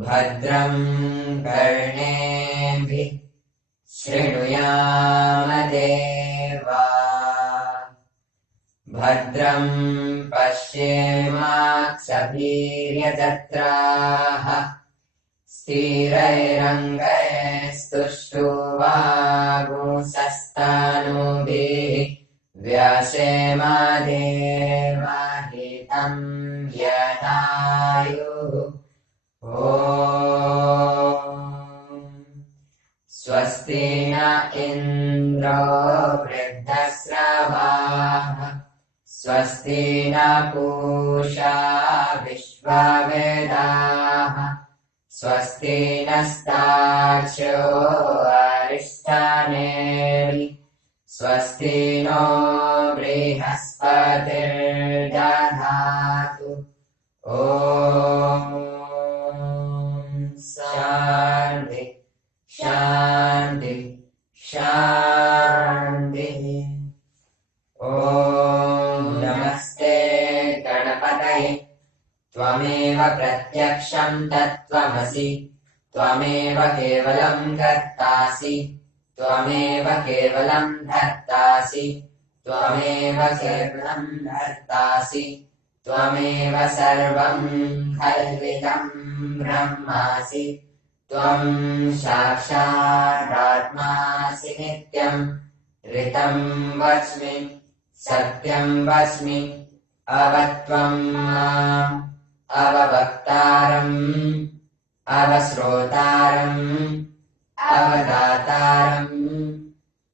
भद्रं कर्णेभिः शृणुयामदेवा भद्रं पश्येमाक्षभिर्यजत्राः स्थिरैरङ्गैस्तुष्टुवागुंसस्तनूभिः व्यासेमादेवाहितं यदायुः स्वस्ति न इन्द्रो वृद्धस्रवाः स्वस्ति न पूषा विश्ववेदाः स्वस्ति नस्तार्क्ष्यो अरिष्टनेमिः स्वस्ति नो बृहस्पतिर्दधातु शान्ति शान्ति शान्तिः। नमस्ते गणपतये त्वमेव प्रत्यक्षं तत्त्वमसि त्वमेव केवलं कर्तासि त्वमेव केवलं धर्तासि त्वमेव केवलं धर्तासि त्वमेव सर्वं कल्वितं ब्रह्मासि त्वं साक्षादात्मासि नित्यं ऋतं वच्मि सत्यं वच्मि अवत्वं माम् अववक्तारम् अवश्रोतारम् अवदातारम्